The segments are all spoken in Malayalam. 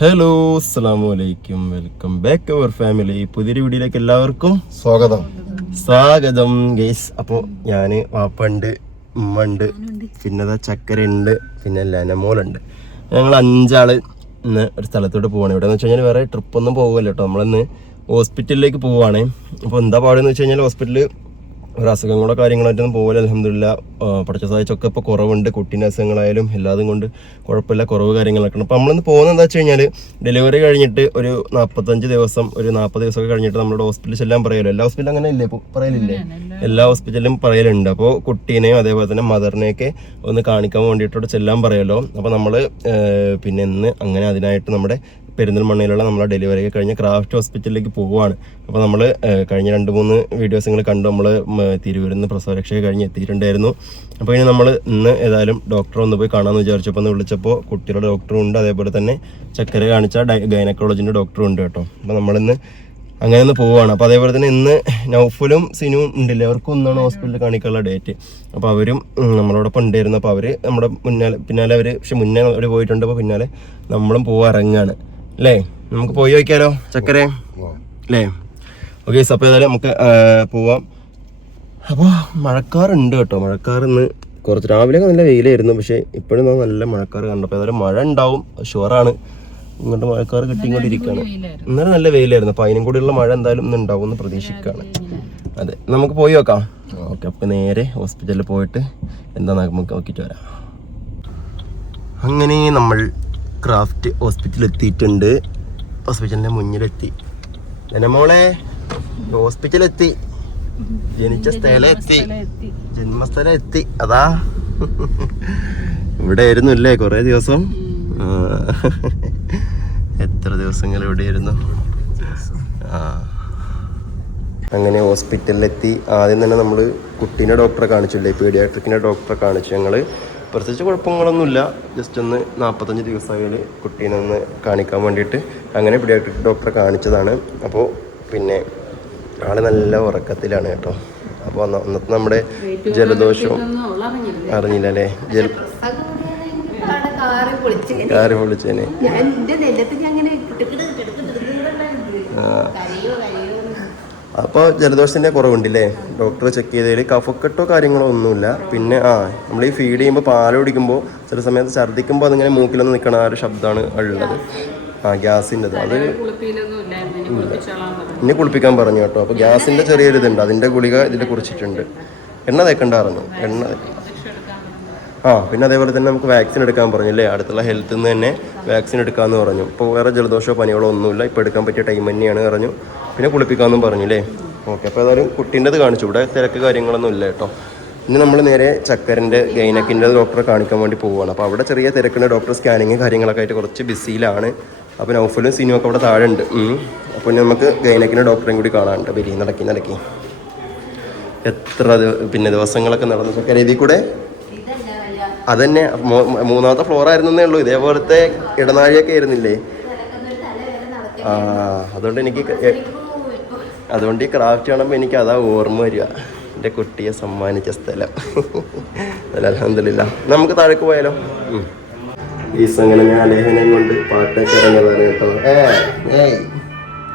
ഹലോ അസ്സലാമു അലൈക്കും വെൽക്കം ബാക്ക് അവർ ഫാമിലി പുതിയൊരു വീഡിയോയിലേക്ക് എല്ലാവർക്കും സ്വാഗതം. സ്വാഗതം ഗേസ് അപ്പോൾ ഞാൻ വാപ്പുണ്ട് ഉമ്മ ഉണ്ട് പിന്നെ അതാ ചക്കര ഉണ്ട് പിന്നെ ലനമോളുണ്ട് ഞങ്ങൾ അഞ്ചാൾ ഇന്ന് ഒരു സ്ഥലത്തോട്ട് പോവാണ്. ഇവിടെ എന്ന് വെച്ച് കഴിഞ്ഞാൽ വേറെ ട്രിപ്പൊന്നും പോകുമല്ലോ കേട്ടോ നമ്മളിന്ന് ഹോസ്പിറ്റലിലേക്ക് പോവുകയാണ് അപ്പോൾ എന്താ പാടെന്ന് വെച്ച് കഴിഞ്ഞാൽ ഹോസ്പിറ്റലിൽ ഒരു അസുഖങ്ങളോ കാര്യങ്ങളായിട്ടൊന്നും പോകില്ല അലഹമില്ല പഠിച്ച സഹായിച്ചൊക്കെ ഇപ്പോൾ കുറവുണ്ട്. കുട്ടീന്റെ അസുഖങ്ങളായാലും എല്ലാതും കൊണ്ട് കുഴപ്പമില്ല കുറവ് കാര്യങ്ങളൊക്കെ ഉണ്ട്. അപ്പോൾ നമ്മളിന്ന് പോകുന്നത് എന്താ വെച്ച് കഴിഞ്ഞാൽ ഡെലിവറി കഴിഞ്ഞിട്ട് ഒരു നാൽപ്പത്തഞ്ച് ദിവസം ഒരു നാൽപ്പത് ദിവസമൊക്കെ കഴിഞ്ഞിട്ട് നമ്മുടെ ഹോസ്പിറ്റലിൽ ചെല്ലാൻ പറയലോ എല്ലാ ഹോസ്പിറ്റലും അങ്ങനെ ഇല്ലേ? പറയലില്ലേ? എല്ലാ ഹോസ്പിറ്റലിലും പറയലുണ്ട്. അപ്പോൾ കുട്ടീനെയും അതേപോലെ തന്നെ മദറിനെയൊക്കെ ഒന്ന് കാണിക്കാൻ വേണ്ടിയിട്ടോട്ട് ചെല്ലാൻ പറയുമല്ലോ അപ്പോൾ നമ്മൾ പിന്നെ ഇന്ന് അങ്ങനെ അതിനായിട്ട് നമ്മുടെ പെരിന്തൽമണ്ണയിലുള്ള നമ്മളെ ഡെലിവറി ഒക്കെ കഴിഞ്ഞ് ക്രാഫ്റ്റ് ഹോസ്പിറ്റലിലേക്ക് പോവുകയാണ്. അപ്പോൾ നമ്മൾ കഴിഞ്ഞ രണ്ട് മൂന്ന് വീഡിയോസ് നിങ്ങൾ കണ്ടു. നമ്മൾ തിരുവൂരിൽ നിന്ന് പ്രസവരക്ഷയൊക്കെ കഴിഞ്ഞ് എത്തിയിട്ടുണ്ടായിരുന്നു. അപ്പോൾ ഇനി നമ്മൾ ഇന്ന് ഏതായാലും ഡോക്ടറെ ഒന്ന് പോയി കാണാമെന്ന് വിചാരിച്ചപ്പോൾ ഒന്ന് വിളിച്ചപ്പോൾ കുട്ടിയുടെ ഡോക്ടറും ഉണ്ട്. അതേപോലെ തന്നെ ചക്കര കാണിച്ച ഗൈനക്കോളജിന്റെ ഡോക്ടറും ഉണ്ട് കേട്ടോ. അപ്പോൾ നമ്മളിന്ന് അങ്ങനെ ഒന്ന് പോവുകയാണ്. അപ്പോൾ അതേപോലെ തന്നെ ഇന്ന് നൗഫലും സിനുവും ഉണ്ടല്ലേ? അവർക്കും ഒന്നാണ് ഹോസ്പിറ്റലിൽ കാണിക്കാനുള്ള ഡേറ്റ് അപ്പോൾ അവരും നമ്മളോടൊപ്പം ഉണ്ടായിരുന്നു. അപ്പോൾ അവർ നമ്മുടെ മുന്നാലെ പിന്നാലെ അവർ പക്ഷെ മുന്നേ അവർ പോയിട്ടുണ്ട്. അപ്പോൾ പിന്നാലെ നമ്മളും പോകാൻ ഇറങ്ങാണ് അല്ലേ നമുക്ക് പോയി നോക്കിയാലോ ചക്കരെ. അല്ലേ ഓക്കെ അപ്പോൾ ഏതായാലും നമുക്ക് പോവാം. അപ്പോൾ മഴക്കാറുണ്ട് കേട്ടോ. മഴക്കാർ ഇന്ന് കുറച്ച് രാവിലെ നല്ല വെയിലായിരുന്നു. പക്ഷേ ഇപ്പോഴും നല്ല മഴക്കാർ കണ്ടപ്പോൾ ഏതായാലും മഴ ഉണ്ടാവും. ഷുവറാണ് ഇങ്ങോട്ട് മഴക്കാർ കിട്ടിക്കൊണ്ടിരിക്കുകയാണ് ഇന്നലെ നല്ല വെയിലായിരുന്നു. അപ്പോൾ അതിനും കൂടിയുള്ള മഴ എന്തായാലും ഇന്ന് ഉണ്ടാവും എന്ന് പ്രതീക്ഷിക്കുകയാണ്. അതെ നമുക്ക് പോയി നോക്കാം. ഓക്കെ അപ്പോൾ നേരെ ഹോസ്പിറ്റലിൽ പോയിട്ട് എന്താ നമുക്ക് നോക്കിയിട്ട് വരാം. അങ്ങനെ നമ്മൾ ക്രാഫ്റ്റ് ഹോസ്പിറ്റലിൽ എത്തിയിട്ടുണ്ട് ഹോസ്പിറ്റലിന്റെ മുന്നിലെത്തി ജനമോളെ ഹോസ്പിറ്റലിൽ എത്തി ജനിച്ച സ്ഥലം എത്തി ജന്മസ്ഥലം എത്തി അതാ. ഇവിടെ ആയിരുന്നു അല്ലേ കുറേ ദിവസം? എത്ര ദിവസങ്ങൾ ഇവിടെ ആയിരുന്നു അങ്ങനെ ഹോസ്പിറ്റലിലെത്തി. ആദ്യം തന്നെ നമ്മൾ കുട്ടീനെ ഡോക്ടറെ കാണിച്ചില്ലേ? പീഡിയാട്രിക്കിന്റെ ഡോക്ടറെ കാണിച്ചു ഞങ്ങൾ പ്രത്യേകിച്ച് കുഴപ്പങ്ങളൊന്നുമില്ല. ജസ്റ്റ് ഒന്ന് നാൽപ്പത്തഞ്ച് ദിവസമായാൽ കുട്ടീനെ ഒന്ന് കാണിക്കാൻ വേണ്ടിയിട്ട് അങ്ങനെ പീഡിയാട്രിക് ഡോക്ടറെ കാണിച്ചതാണ്. അപ്പോൾ പിന്നെ ആൾ നല്ല ഉറക്കത്തിലാണ് കേട്ടോ. അപ്പോൾ അന്ന- അന്നത്തെ നമ്മുടെ ജലദോഷവും അറിഞ്ഞില്ല അല്ലേ ജല കാറ് പൊളിച്ചേനെ. അപ്പോൾ ജലദോഷത്തിന്റെ കുറവുണ്ടല്ലേ? ഡോക്ടർ ചെക്ക് ചെയ്തതിൽ കഫക്കെട്ടോ കാര്യങ്ങളോ ഒന്നുമില്ല. പിന്നെ ആ നമ്മൾ ഈ ഫീഡ് ചെയ്യുമ്പോൾ പാൽ കുടിക്കുമ്പോൾ ചില സമയത്ത് ഛർദ്ദിക്കുമ്പോൾ അതിങ്ങനെ മൂക്കിലൊന്ന് നിൽക്കണ ആ ഒരു ശബ്ദമാണ് ഉള്ളത്. ആ ഗ്യാസിന്റെത് അത് ഇനി കുളിപ്പിക്കാൻ പറഞ്ഞു കേട്ടോ. അപ്പോൾ ഗ്യാസിന്റെ ചെറിയൊരു ഇതുണ്ട് അതിന്റെ ഗുളിക ഇതിൽ കുറിച്ചിട്ടുണ്ട്. എണ്ണ തേക്കണ്ട പറഞ്ഞു എണ്ണ ആ പിന്നെ അതേപോലെ തന്നെ നമുക്ക് വാക്സിൻ എടുക്കാൻ പറഞ്ഞു അല്ലേ? അടുത്തുള്ള ഹെൽത്തിൽ നിന്ന് തന്നെ വാക്സിൻ എടുക്കാമെന്ന് പറഞ്ഞു. ഇപ്പോൾ വേറെ ജലദോഷമോ പനികളോ ഒന്നുമില്ല. ഇപ്പോൾ എടുക്കാൻ പറ്റിയ ടൈം തന്നെയാണ് പറഞ്ഞു. പിന്നെ കുളിപ്പിക്കാമെന്നും പറഞ്ഞു അല്ലേ ഓക്കെ അപ്പോൾ ഏതായാലും കുട്ടീന്റെത് കാണിച്ചു. ഇവിടെ തിരക്ക് കാര്യങ്ങളൊന്നും ഇല്ല കേട്ടോ. ഇനി നമ്മൾ നേരെ ചക്കരന്റെ ഗൈനക്കിന്റെ ഡോക്ടറെ കാണിക്കാൻ വേണ്ടി പോവുകയാണ്. അപ്പോൾ അവിടെ ചെറിയ തിരക്കുണ്ട് ഡോക്ടർ സ്കാനിങ് കാര്യങ്ങളൊക്കെ ആയിട്ട് കുറച്ച് ബിസിയിലാണ്. അപ്പോൾ നൗഫലും സീനും ഒക്കെ അവിടെ താഴെ ഉണ്ട് അപ്പോൾ നമുക്ക് ഗൈനക്കിന്റെ ഡോക്ടറെയും കൂടി കാണാനുണ്ട്. ബരി നടക്കി നടക്കി. എത്ര പിന്നെ ദിവസങ്ങളൊക്കെ നടന്നു. ചക്കര ഇതിൽ കൂടെ? അതന്നെ മൂന്നാമത്തെ ഫ്ലോർ ആയിരുന്നേ ഉള്ളൂ. ഇതേപോലത്തെ ഇടനാഴിയൊക്കെ ആയിരുന്നില്ലേ? ആ അതുകൊണ്ട് എനിക്ക് അതുകൊണ്ട് ഈ ക്രാഫ്റ്റ് കാണുമ്പോൾ എനിക്ക് അതാ ഓർമ്മ വരിക. എന്റെ കുട്ടിയെ സമ്മാനിച്ച സ്ഥലം. അലഹമില്ല നമുക്ക് താഴേക്ക് പോയാലോ? ഈസ് സംഘടന ഞാൻ അലേഹനെയും കൊണ്ട് പാട്ടൊക്കെ ഇറങ്ങിയതാണ് കേട്ടോ. ഏയ്.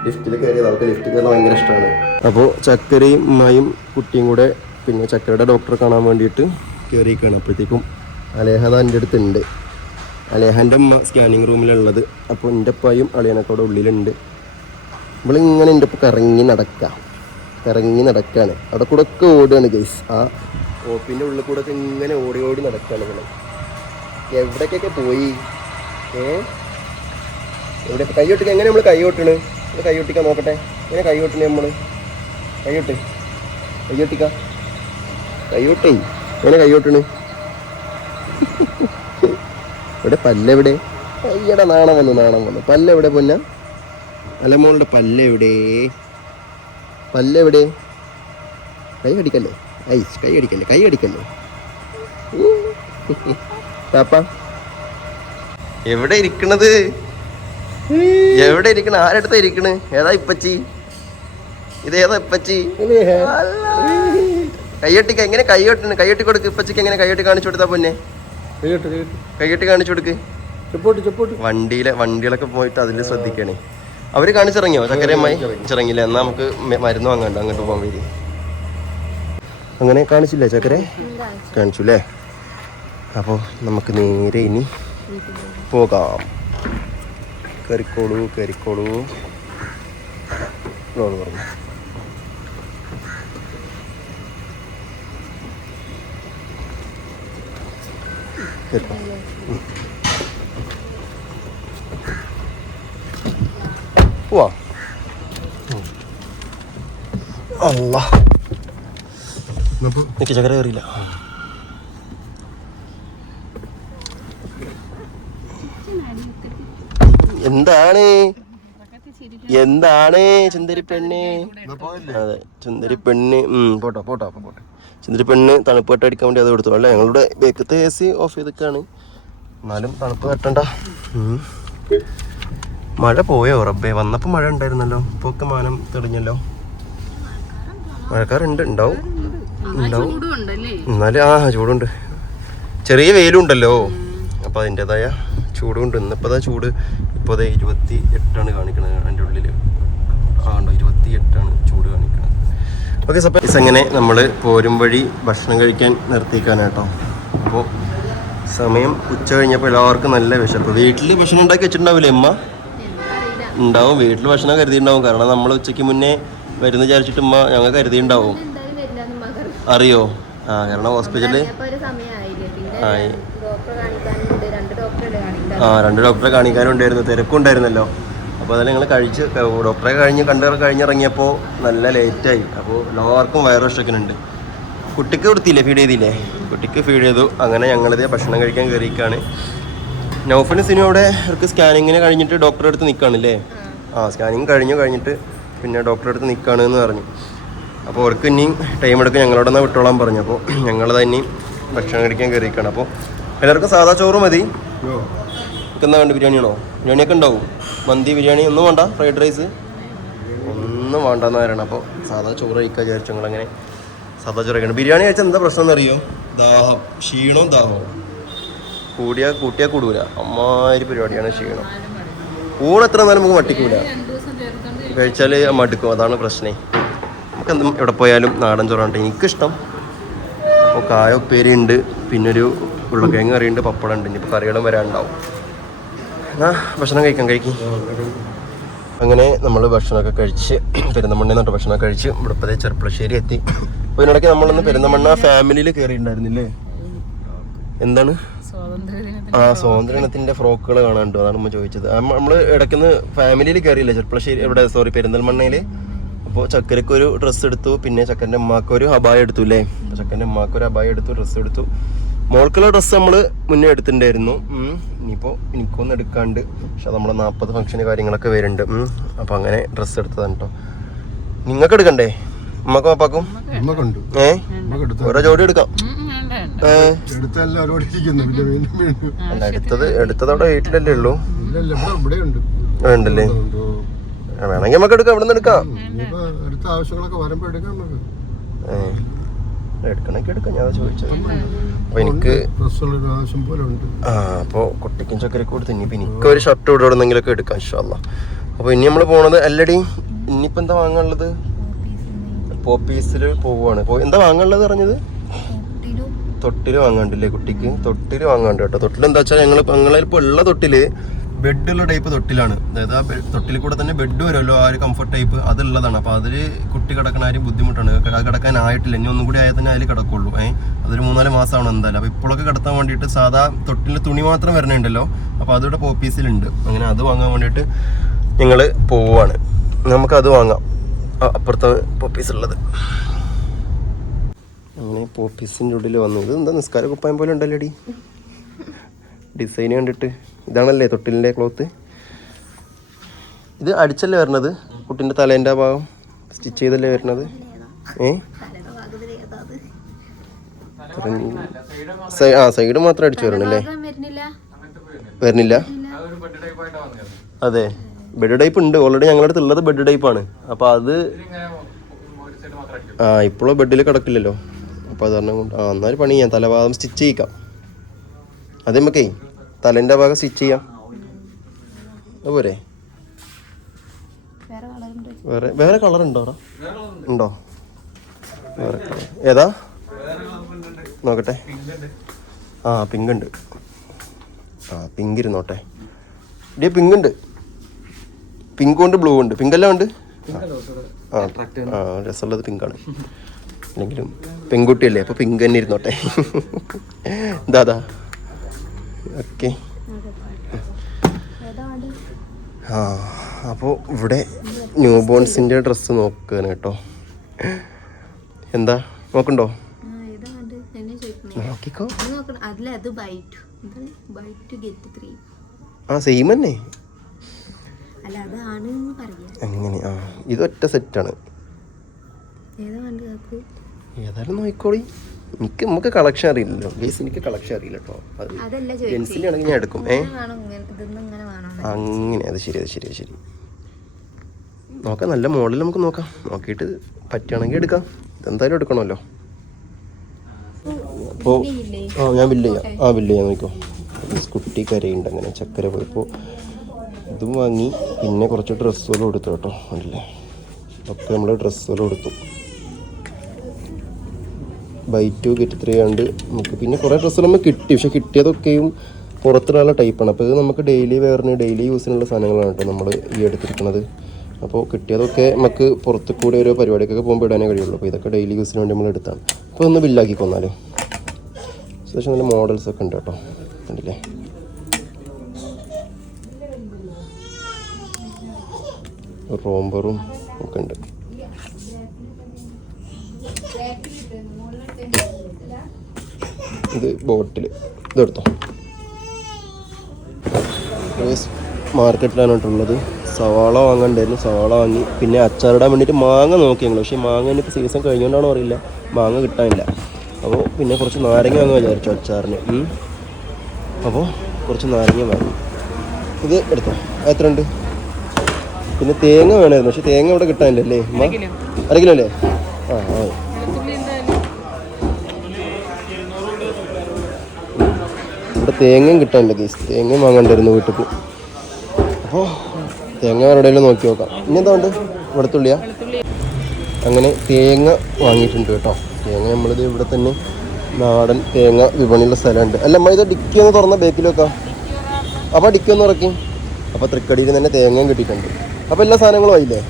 ലിഫ്റ്റിൽ കയറിയത്. അവർക്ക് ലിഫ്റ്റിൽ കയറാൻ ഭയങ്കര ഇഷ്ടമാണ്. അപ്പോൾ ചക്കരയും ഉമ്മയും കുട്ടിയും കൂടെ പിന്നെ ചക്കരയുടെ ഡോക്ടറെ കാണാൻ വേണ്ടിയിട്ട് കയറിയിരിക്കുകയാണ്. അപ്പോഴത്തേക്കും അലേഹ എന്റെ അടുത്തുണ്ട്. അലേഹന്റെ ഉമ്മ സ്കാനിങ് റൂമിലുള്ളത് അപ്പോൾ എന്റെ ഉപ്പായും അളിയനൊക്കെ അവിടെ ഉള്ളിലുണ്ട്. ഇവളിങ്ങനെ എന്റെ ഒപ്പം കറങ്ങി നടക്കുക കറങ്ങി നടക്കുകയാണ് അവിടെ കൂടെ ഒക്കെ ഓടുകയാണ് ഗൈസ് ആ ഓപ്പിന്റെ ഉള്ളിൽ കൂടെ ഒക്കെ ഇങ്ങനെ ഓടി ഓടി നടക്കുകയാണ് ഇവൾ. എവിടേക്കൊക്കെ പോയി? ഏ? എവിടെ? കൈയൊട്ടിക്ക് എങ്ങനെ നമ്മൾ കൈകൊട്ടണ് ഒന്ന് കൈയൊട്ടിക്കാൻ നോക്കട്ടെ. എങ്ങനെ കൈകൊട്ടണേ നമ്മൾ കൈയൊട്ട് കൈയൊട്ടിക്ക കൈയൊട്ടേ എങ്ങനെ കൈകൊട്ടണ് ഇവിടെ പല്ലെവിടെ? അയ്യടാ നാണം വന്നു നാണം വന്നു. പല്ലെവിടെ പൊന്ന? അലമോളുടെ പല്ലെവിടെ പല്ലെവിടെ കൈ അടിക്കല്ലേ ഐ കൈ അടിക്കല്ലേ കൈ അടിക്കല്ലേ പാപ്പ. എവിടെ ഇരിക്കണത്? എവിടെ ഇരിക്കണ? ആരടുത്ത ഇരിക്കണ്? ഏതാ ഇപ്പച്ചി? ഇതേതാ ഏതാ ഇപ്പച്ചി? കൈയൊട്ടിക്ക് എങ്ങനെ കൈയൊട്ടിന് കൈയട്ടി കൊടുക്ക് ഇപ്പച്ചിക്ക് എങ്ങനെ കൈയൊട്ടി കാണിച്ചു കൊടുത്താ പൊന്നെ? കൈയൊട്ടി കാണിച്ചു കൊടുക്ക്. വണ്ടിയിലെ വണ്ടികളൊക്കെ പോയിട്ട് അതിൽ ശ്രദ്ധിക്കണേ. അവർ കാണിച്ചിറങ്ങിയോ? ചക്കരയമ്മായി? ചിറങ്ങില്ല എന്നാ നമുക്ക് മരുന്ന് വാങ്ങണ്ട. അങ്ങോട്ട് പോകാൻ വേണ്ടി. അങ്ങനെ കാണിച്ചില്ലേ ചക്കര? കാണിച്ചു അല്ലേ അപ്പോൾ നമുക്ക് നേരെ ഇനി പോകാം. കയറിക്കോളൂ കയറിക്കോളൂ. ഡോറ് തുറന്നു കയറിക്കോ. പോവാ അല്ല എനിക്ക് ചക്കര കയറിയില്ല എന്താണ്? എന്താണ് ചുന്ദരി പെണ്ണ് അതെ ചുന്ദരി പെണ്ണ് ഉം പോട്ടോ പോട്ടോ അപ്പൊ പോട്ടെ. ചുന്ദരി പെണ്ണ് തണുപ്പ് കെട്ട് അടിക്കാൻ വേണ്ടി അത് കൊടുത്തു. അല്ലേ ഞങ്ങളുടെ ബേക്കത്തെ എ സി ഓഫ് ചെയ്തൊക്കെയാണ് എന്നാലും തണുപ്പ് കെട്ടണ്ട ഉം. മഴ പോയോ റബ്ബേ? വന്നപ്പോ മഴ ഉണ്ടായിരുന്നല്ലോ. ഇപ്പൊ ഒക്കെ മാനം തെളിഞ്ഞല്ലോ. മഴക്കാറുണ്ട് ഉണ്ടാവും. ഉണ്ടാവും. എന്നാലും ആ ചൂടുണ്ട്. ചെറിയ വെയിലും ഉണ്ടല്ലോ അപ്പൊ അതിന്റെതായ ചൂടുണ്ട്. ഇന്നിപ്പോ ദാ ചൂട്. ഇപ്പോൾ അതെ ഇരുപത്തി എട്ടാണ് കാണിക്കുന്നത് അതിന്റെ ഉള്ളിൽ ആ ഉണ്ടോ ഇരുപത്തി എട്ടാണ് ചൂട് കാണിക്കുന്നത് ഓക്കെ സപ്പോസ് എങ്ങനെ നമ്മൾ പോരും വഴി ഭക്ഷണം കഴിക്കാൻ നിർത്തിക്കാനാട്ടോ. അപ്പോൾ സമയം ഉച്ച കഴിഞ്ഞപ്പോൾ എല്ലാവർക്കും നല്ല വിശപ്പ്. വീട്ടിൽ ഭക്ഷണം ഉണ്ടാക്കി വെച്ചിട്ടുണ്ടാവില്ലേ അമ്മ ഉണ്ടാവും. വീട്ടിൽ ഭക്ഷണം കരുതിയിട്ടുണ്ടാവും. കാരണം നമ്മൾ ഉച്ചയ്ക്ക് മുന്നേ വരുന്ന വിചാരിച്ചിട്ട് ഉമ്മ ഞങ്ങൾ കരുതിയിട്ടുണ്ടാവും. അറിയോ? ആ കാരണം ഹോസ്പിറ്റലിൽ ആയി രണ്ട് ഡോക്ടറെ ആ രണ്ട് ഡോക്ടറെ കാണിക്കാനുണ്ടായിരുന്നു. തിരക്കുണ്ടായിരുന്നല്ലോ അപ്പോൾ അതിൽ ഞങ്ങൾ കഴിച്ച് ഡോക്ടറെ കഴിഞ്ഞ് കണ്ട് കഴിഞ്ഞിറങ്ങിയപ്പോൾ നല്ല ലേറ്റായി. അപ്പോൾ എല്ലാവർക്കും വയറുവശക്കുന്നുണ്ട് കുട്ടിക്ക് കൊടുത്തില്ലേ ഫീഡ് ചെയ്തില്ലേ? കുട്ടിക്ക് ഫീഡ് ചെയ്തു. അങ്ങനെ ഞങ്ങളിത് ഭക്ഷണം കഴിക്കാൻ കയറിയിരിക്കുകയാണ് നൗഫിന് സിനിമ അവിടെ അവർക്ക് സ്കാനിങ്ങിന് കഴിഞ്ഞിട്ട് ഡോക്ടറെ അടുത്ത് നിൽക്കുകയാണല്ലേ ആ സ്കാനിങ് കഴിഞ്ഞു കഴിഞ്ഞിട്ട് പിന്നെ ഡോക്ടറെ അടുത്ത് നിൽക്കുകയാണ് എന്ന് പറഞ്ഞു. അപ്പോൾ അവർക്ക് ഇനിയും ടൈം എടുക്കും ഞങ്ങളോട് തന്നെ വിട്ടോളാൻ പറഞ്ഞു. അപ്പോൾ ഞങ്ങൾ തന്നെ ഭക്ഷണം കഴിക്കാൻ കയറിയിരിക്കുകയാണ് അപ്പോൾ എല്ലാവർക്കും സാധാ ചോറ് മതി. എന്താ വേണ്ട ബിരിയാണിയാണോ ബിരിയാണിയൊക്കെ ഉണ്ടാവും. മന്തി ബിരിയാണി ഒന്നും വേണ്ട? ഫ്രൈഡ് റൈസ് ഒന്നും വേണ്ടെന്ന് പറയണം. അപ്പോൾ സാധാ ചോറ് കഴിക്കാൻ വിചാരിച്ചു ഞങ്ങളങ്ങനെ സാധാ ചോറ് കഴിക്കണം. ബിരിയാണി കഴിച്ചാൽ എന്താ പ്രശ്നം എന്നറിയോ? ദാഹം ക്ഷീണവും ദാഹവും. കൂടിയാ കൂട്ടിയാൽ കൂടൂല. അമ്മാതിരി പരിപാടിയാണ് ക്ഷീണം. ഊണ് എത്ര നേരം നമുക്ക് മട്ടിക്കൂല. കഴിച്ചാൽ മടുക്കും. അതാണ് പ്രശ്നേ. നമുക്ക് എന്തും എവിടെ പോയാലും നാടൻ ചോറാണ് എനിക്കിഷ്ടം. അപ്പോൾ കായ ഉപ്പേരി ഉണ്ട്. പിന്നെ ഒരു ഉരുളക്കിഴങ്ങ് കറിയുണ്ട് പപ്പടം ഉണ്ട്. ഇനിയിപ്പോൾ കറികളും വരാനുണ്ടാവും. എന്നാ ഭക്ഷണം കഴിക്കാം കഴിക്കും. അങ്ങനെ നമ്മൾ ഭക്ഷണമൊക്കെ കഴിച്ച് പെരുന്തമണ്ണയിൽ നിന്നിട്ട് ഭക്ഷണം കഴിച്ച് ഇവിടെ ഇപ്പോൾ ദേ ചെറുപ്പളശ്ശേരി എത്തി. അപ്പോൾ ഇതിനിടയ്ക്ക് നമ്മളൊന്ന് പെരുന്തമണ്ണ ഫാമിലിയിൽ കയറിയിട്ടുണ്ടായിരുന്നില്ലേ എന്താണ്? ആ സ്വാതന്ത്ര്യദിനത്തിന്റെ ഫ്രോക്കുകൾ കാണാനുണ്ടോ? അതാണ് നമ്മൾ ചോദിച്ചത്. നമ്മൾ ഇടയ്ക്കുന്ന് ഫാമിലിയിൽ കയറിയില്ല ചെറുപ്പളശ്ശേരി ഇവിടെ സോറി പെരിന്തൽമണ്ണയിൽ. അപ്പോൾ ചക്കരക്ക് ഒരു ഡ്രസ്സ് എടുത്തു. പിന്നെ ചക്കന്റെ ഉമ്മാക്ക് ഒരു അബായ എടുത്തു അല്ലേ ചക്കന്റെ ഉമ്മാക്ക് ഒരു അബായ എടുത്തു ഡ്രസ്സ് എടുത്തു. മോൾക്കുള്ള ഡ്രസ്സ് നമ്മൾ മുന്നേ എടുത്തിട്ടുണ്ടായിരുന്നു. ഉം. ഇനിയിപ്പോൾ എനിക്കൊന്നും എടുക്കാണ്ട്. പക്ഷെ നമ്മുടെ നാൽപ്പത് ഫംഗ്ഷന് കാര്യങ്ങളൊക്കെ വരുന്നുണ്ട്. ഉം. അപ്പോൾ അങ്ങനെ ഡ്രസ്സ് എടുത്തതാണ് കേട്ടോ നിങ്ങൾക്ക് എടുക്കണ്ടേ? ഉമ്മക്കും അപ്പാക്കും? ഏഹ് ഏ? ഓരോ ജോഡി എടുക്കാം. അല്ല എടുത്തത് അവിടെ വീട്ടിലല്ലേ ഉള്ളൂ? ഉണ്ടല്ലേ? വേണമെങ്കിൽ നമുക്ക് എടുക്കാം ഇവിടെ നിന്ന് എടുക്കാം അടുത്ത ആവശ്യങ്ങളൊക്കെ വരുമ്പോ എടുക്കാം നമുക്ക്. ഏ, എടുക്കണമെങ്കിൽ എടുക്കാം ഞാൻ ചോദിച്ചത്. അപ്പൊ എനിക്ക് ഡ്രസ്സുള്ള ആവശ്യം പോലെ ഉണ്ട്. ആ അപ്പൊ കുട്ടിക്കും ചക്കരക്ക് കൊടുത്ത് ഇനിയിപ്പോൾ എനിക്ക് ഒരു ഷർട്ട് ഇവിടെ എവിടെന്നെങ്കിലൊക്കെ എടുക്കാം ഇഷ്ടമല്ല അപ്പൊ ഇനി നമ്മൾ പോണത് അല്ലടി ഇനിയിപ്പോ എന്താ വാങ്ങാനുള്ളത്? പോപ്പീസിൽ പോവാണ്. എന്താ വാങ്ങാനുള്ളത് പറഞ്ഞത്? തൊട്ടിൽ വാങ്ങാണ്ടില്ലേ കുട്ടിക്ക്? തൊട്ടിൽ വാങ്ങാണ്ട് കേട്ടോ. തൊട്ടിൽ എന്താ വെച്ചാൽ ഞങ്ങൾ ഞങ്ങളെ ഇപ്പോൾ ഉള്ള തൊട്ടിൽ ബെഡുള്ള ടൈപ്പ് തൊട്ടിലാണ്. അതായത് ആ തൊട്ടിൽ കൂടെ തന്നെ ബെഡ് വരുമല്ലോ ആ ഒരു കംഫർട്ട് ടൈപ്പ് അതുള്ളതാണ്. അപ്പോൾ അതിൽ കുട്ടി കിടക്കണ ആരും ബുദ്ധിമുട്ടാണ്. അത് കിടക്കാൻ ആയിട്ടില്ല. ഇനി ഒന്നും കൂടി ആയാൽ തന്നെ അതിൽ കിടക്കുള്ളൂ. ഏഹ് അതൊരു മൂന്നാൽ മാസമാണ് എന്തായാലും. അപ്പോൾ ഇപ്പോഴൊക്കെ കിടത്താൻ വേണ്ടിയിട്ട് സാധാ തൊട്ടിൽ തുണി മാത്രം വരണുണ്ടല്ലോ. അപ്പോൾ അതിവിടെ പോപ്പീസിലുണ്ട് അങ്ങനെ അത് വാങ്ങാൻ വേണ്ടിയിട്ട് ഞങ്ങൾ പോവുകയാണ് നമുക്കത് വാങ്ങാം. അപ്പുറത്ത് പോപ്പീസ് ഉള്ളത്. അങ്ങനെ പോപ്പീസിന്റെ ഉള്ളിൽ വന്നു ഇത് എന്താ നിസ്കാര കുപ്പായം പോലെ ഉണ്ടല്ലേടി? ഡിസൈൻ കണ്ടിട്ട്. ഇതാണല്ലേ തൊട്ടിലിന്റെ ക്ലോത്ത് ഇത് അടിച്ചല്ലേ വരണത്? കുട്ടിന്റെ തലേന്റെ ഭാഗം സ്റ്റിച്ച് ചെയ്തല്ലേ വരണത്? ഏ? ആ സൈഡ് മാത്രം അടിച്ചു വരണല്ലേ? വരുന്നില്ല അതെ. ബെഡ് ടൈപ്പ് ഉണ്ട്. ഓൾറെഡി ഞങ്ങളുടെ അടുത്ത് ഉള്ളത് ബെഡ് ടൈപ്പ് ആണ്. അപ്പൊ അത് ആ ഇപ്പോഴും ബെഡിൽ കിടക്കില്ലല്ലോ. അപ്പൊ അത് കാരണം കൊണ്ട് ആ എന്നാലും പണി ചെയ്യാം. തലഭാഗം സ്റ്റിച്ച് ചെയ്യിക്കാം. അത് നമുക്കേ തലേന്റെ ഭാഗം സ്റ്റിച്ച് ചെയ്യാം. അതുപോരെ വേറെ വേറെ കളർ ഉണ്ടോ? ഉണ്ടോ? വേറെ കളർ ഏതാ? നോക്കട്ടെ. ആ പിങ്ക് ഉണ്ട്. ആ പിങ്ക് ഇരുന്നോട്ടെ. ഇടിയ പിങ്ക് ഉണ്ട്. പിങ്കും ഉണ്ട് ബ്ലൂ ഉണ്ട്. പിങ്ക് എല്ലാം ഉണ്ട്? ആ. ആ രസമുള്ളത് പിങ്കാണ് അല്ലെങ്കിലും പെൺകുട്ടിയല്ലേ? അപ്പോൾ പിങ്ക് തന്നെ ഇരുന്നോട്ടെ. ദാദാ ഓക്കെ. ആ അപ്പോൾ ഇവിടെ ന്യൂ ബോൺസിന്റെ ഡ്രസ്സ് നോക്കുകയാണ് കേട്ടോ. എന്താ? നോക്കണ്ടോ? നോക്കിക്കോ. ആ സെയിം തന്നെ. അങ്ങനെ ആ. ഇതൊറ്റ സെറ്റാണ് ഏതാ ഏതായാലും നോക്കിക്കോളി. എനിക്ക് നമുക്ക് കളക്ഷൻ അറിയില്ലല്ലോ. ഗേസ് എനിക്ക് കളക്ഷൻ അറിയില്ല കേട്ടോ ചോദിച്ചത് ജെൻസിലാണെങ്കിൽ ഞാൻ എടുക്കും. ഏ? അങ്ങനെ. അത് ശരി അത് ശരി അത് ശരി. നോക്കാം നല്ല മോഡൽ നമുക്ക് നോക്കാം. നോക്കിയിട്ട് പറ്റുകയാണെങ്കിൽ എടുക്കാം. ഇതെന്തായാലും എടുക്കണമല്ലോ. അപ്പോൾ ആ ഞാൻ ബില്ല് ചെയ്യാം. ആ ബില്ല് ചെയ്യാൻ നോക്കോ കുട്ടി കരയുണ്ട് അങ്ങനെ. ചക്കര പോയപ്പോൾ ഇതും വാങ്ങി. പിന്നെ കുറച്ച് ഡ്രസ്സുകളും എടുത്തു കേട്ടോ. അല്ലേ ഒക്കെ നമ്മൾ ഡ്രസ്സുകളും എടുത്തു ബൈ ടു ഗെറ്റ് ത്രീ ഉണ്ട് നമുക്ക് പിന്നെ കുറേ ഡ്രസ്സുകൾ നമുക്ക് കിട്ടി. പക്ഷെ കിട്ടിയതൊക്കെയും പുറത്തിടാനുള്ള ടൈപ്പാണ് അപ്പോൾ ഇത് നമുക്ക് ഡെയിലി വെയറിന് ഡെയിലി യൂസിനുള്ള സാധനങ്ങളാണ് കേട്ടോ നമ്മൾ ഈ എടുത്തിരിക്കുന്നത്. അപ്പോൾ കിട്ടിയതൊക്കെ നമുക്ക് പുറത്ത് കൂടെ ഓരോ പരിപാടിക്കൊക്കെ പോകുമ്പോൾ ഇടാനേ കഴിയുള്ളൂ. അപ്പോൾ ഇതൊക്കെ ഡെയിലി യൂസിന് വേണ്ടി നമ്മൾ എടുത്താണ് അപ്പോൾ ഒന്ന് ബില്ലാക്കി കൊന്നാൽ ശേഷം നല്ല മോഡൽസ് ഒക്കെ ഉണ്ട് കേട്ടോ കണ്ടില്ലേ? റോംബറും ഒക്കെ ഉണ്ട്. ഇത് ബോട്ടിൽ ഇതെടുത്തോ മാർക്കറ്റിലാണ് കേട്ടുള്ളത് സവാള വാങ്ങണ്ടായിരുന്നു സവാള വാങ്ങി. പിന്നെ അച്ചാറിടാൻ വേണ്ടിയിട്ട് മാങ്ങ നോക്കി ഞങ്ങൾ പക്ഷേ മാങ്ങ ഇപ്പോൾ സീസൺ കഴിഞ്ഞുകൊണ്ടാണോ അറിയില്ല. മാങ്ങ കിട്ടാനില്ല. അപ്പോൾ പിന്നെ കുറച്ച് നാരങ്ങ വാങ്ങാൻ വിചാരിച്ചു അച്ചാറിന്. അപ്പോൾ കുറച്ച് നാരങ്ങ വാങ്ങി. ഇത് എടുത്തോ. എത്ര ഉണ്ട്? പിന്നെ തേങ്ങ വേണമായിരുന്നു. പക്ഷെ തേങ്ങ ഇവിടെ കിട്ടാനില്ല അല്ലേ അമ്മ അര കിലോ അല്ലേ ആ ആ. ഇവിടെ തേങ്ങയും കിട്ടാനില്ല കേസ് തേങ്ങയും വാങ്ങണ്ടായിരുന്നു വീട്ടിൽ അപ്പോൾ തേങ്ങ എവിടെയെങ്കിലും നോക്കി നോക്കാം. ഇനി എന്താ ഉണ്ട് വെളുത്തുള്ളിയാ? അങ്ങനെ തേങ്ങ വാങ്ങിയിട്ടുണ്ട് കേട്ടോ. തേങ്ങ നമ്മളിത് ഇവിടെ തന്നെ നാടൻ തേങ്ങ വിപണിയുള്ള സ്ഥലമുണ്ട്. അല്ല അമ്മ ഇത് ഡിക്കി ഒന്ന് തുറന്ന ബേക്കിൽ വെക്കാം. അപ്പോൾ ഡിക്കി ഒന്ന് ഇറക്കി അപ്പോൾ തൃക്കടിയിൽ തന്നെ തേങ്ങയും കിട്ടിയിട്ടുണ്ട്. അപ്പോൾ എല്ലാ സാധനങ്ങളും ആയില്ലേ?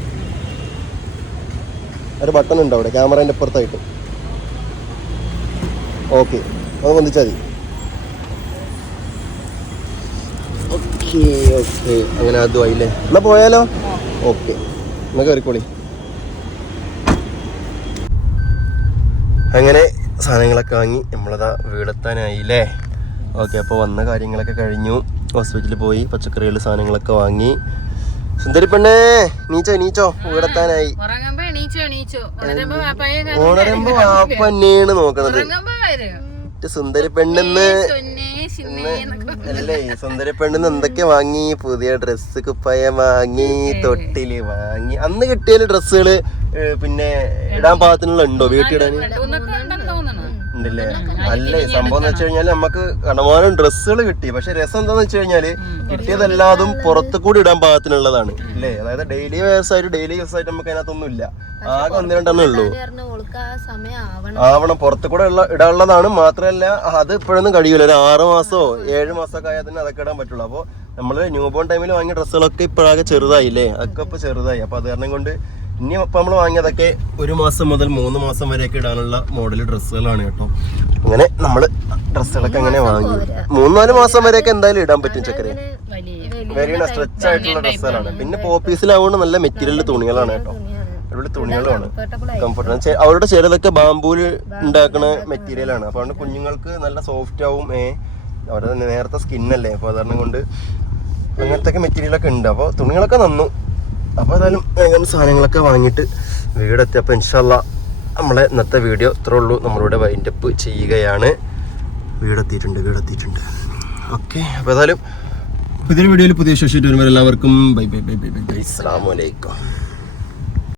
ഒരു ബട്ടൺ ഉണ്ട് അവിടെ ക്യാമറേന്റെ അപ്പുറത്തായിട്ട്. ഓക്കെ അത് വന്നിച്ചാൽ മതി. Okay okay. അങ്ങനെ അതും ആയില്ലേ? എന്നാ പോയാലോ? ഓക്കെ. എന്നാ കയറിക്കോളി അങ്ങനെ സാധനങ്ങളൊക്കെ വാങ്ങി നമ്മളതാ വീടെത്താനായില്ലേ? ഓക്കെ അപ്പോൾ വന്ന കാര്യങ്ങളൊക്കെ കഴിഞ്ഞു. ഹോസ്പിറ്റലിൽ പോയി പച്ചക്കറികൾ സാധനങ്ങളൊക്കെ വാങ്ങി. സുന്ദരി പെണ്ണേ നീച്ചോ നീച്ചോ വീടെത്താനായി. ഉണരുമ്പോ വാപ്പ തന്നെയാണ് നോക്കണത്. സുന്ദരി പെണ്ണെന്ന് സിന്നേ അല്ലേ? സുന്ദരി പെണ്ണിന്ന് എന്തൊക്കെ വാങ്ങി? പുതിയ ഡ്രസ്സ് കുപ്പായ വാങ്ങി തൊട്ടിൽ വാങ്ങി. അന്ന് കിട്ടിയ ഡ്രസ്സുകൾ പിന്നെ ഇടാൻ പാകത്തിനുള്ള ഉണ്ടോ? തോന്നണു ഉണ്ടല്ലേ? അല്ലേ സംഭവം എന്ന് വെച്ച് കഴിഞ്ഞാൽ നമുക്ക് കണമാനം ഡ്രസ്സുകൾ കിട്ടി. പക്ഷെ രസം എന്താന്ന് വെച്ച് കഴിഞ്ഞാൽ കിട്ടിയതെല്ലാതും പുറത്തു കൂടി ഇടാൻ പാകത്തിനുള്ളതാണ്. അല്ലേ? അതായത് ഡെയിലി വേഴ്സ് ആയിട്ട് ഡെയിലി യൂസ് ആയിട്ട് നമുക്ക് അതിനകത്തൊന്നും ഇല്ല ആകെ ഒന്ന് രണ്ടെണ്ണേ ഉള്ളൂ. ആവണം. പുറത്തു കൂടെ ഉള്ള ഇടാനുള്ളതാണ്. മാത്രമല്ല അത് ഇപ്പോഴൊന്നും കഴിയൂല. ഒരു ആറ് മാസമോ ഏഴ് മാസമൊക്കെ ആയാൽ തന്നെ അതൊക്കെ ഇടാൻ പറ്റുള്ളൂ. അപ്പോൾ നമ്മൾ ന്യൂ ബോൺ ടൈമിൽ വാങ്ങിയ ഡ്രസ്സുകളൊക്കെ ഇപ്പോഴാകെ ചെറുതായില്ലേ? അതൊക്കെ ഇപ്പൊ ചെറുതായി. അപ്പൊ അത് കാരണം കൊണ്ട് ഇനി ഇപ്പം നമ്മൾ വാങ്ങിയതൊക്കെ ഒരു മാസം മുതൽ മൂന്ന് മാസം വരെയൊക്കെ ഇടാനുള്ള മോഡൽ ഡ്രസ്സുകളാണ് കേട്ടോ. അങ്ങനെ നമ്മൾ ഡ്രസ്സുകളൊക്കെ അങ്ങനെ വാങ്ങി. മൂന്നാൽ മാസം വരെയൊക്കെ എന്തായാലും ഇടാൻ പറ്റും ചക്കരെ. വലിയ വെരി സ്ട്രെച്ച് ആയിട്ടുള്ള ഡ്രസ്സുകളാണ്. പിന്നെ പോപ്പീസിലാവുകൊണ്ട് നല്ല മെറ്റീരിയൽ തുണികളാണ് കേട്ടോ. അവരുടെ തുണികളാണ് കംഫർട്ടബിൾ അവരുടെ ചിലതൊക്കെ ബാമ്പൂൽ ഉണ്ടാക്കുന്ന മെറ്റീരിയലാണ് അപ്പോൾ അപ്പൊ അതുകൊണ്ട് കുഞ്ഞുങ്ങൾക്ക് നല്ല സോഫ്റ്റ് ആവും ഏ. അവരുടെ നേരത്തെ സ്കിന്നല്ലേ അപ്പൊ അതുകൊണ്ട് കൊണ്ട് അങ്ങനത്തെ ഒക്കെ മെറ്റീരിയലൊക്കെ ഉണ്ട്. അപ്പോൾ തുണികളൊക്കെ നന്നു. അപ്പോൾ ഏതായാലും വേഗം സാധനങ്ങളൊക്കെ വാങ്ങിയിട്ട് വീടെത്തിയപ്പോൾ ഇൻഷല്ല നമ്മളെ ഇന്നത്തെ വീഡിയോ ഇത്രേ ഉള്ളൂ. നമ്മളിവിടെ വൈൻഡപ്പ് ചെയ്യുകയാണ്. വീടെത്തിയിട്ടുണ്ട് വീടെത്തിയിട്ടുണ്ട്. ഓക്കെ അപ്പോൾ ഏതായാലും പുതിയൊരു വീഡിയോയിൽ പുതിയ ശേഷിയിട്ട് വരുമ്പോൾ എല്ലാവർക്കും bye bye bye bye bye. Bye അസ്സാം വലൈക്കും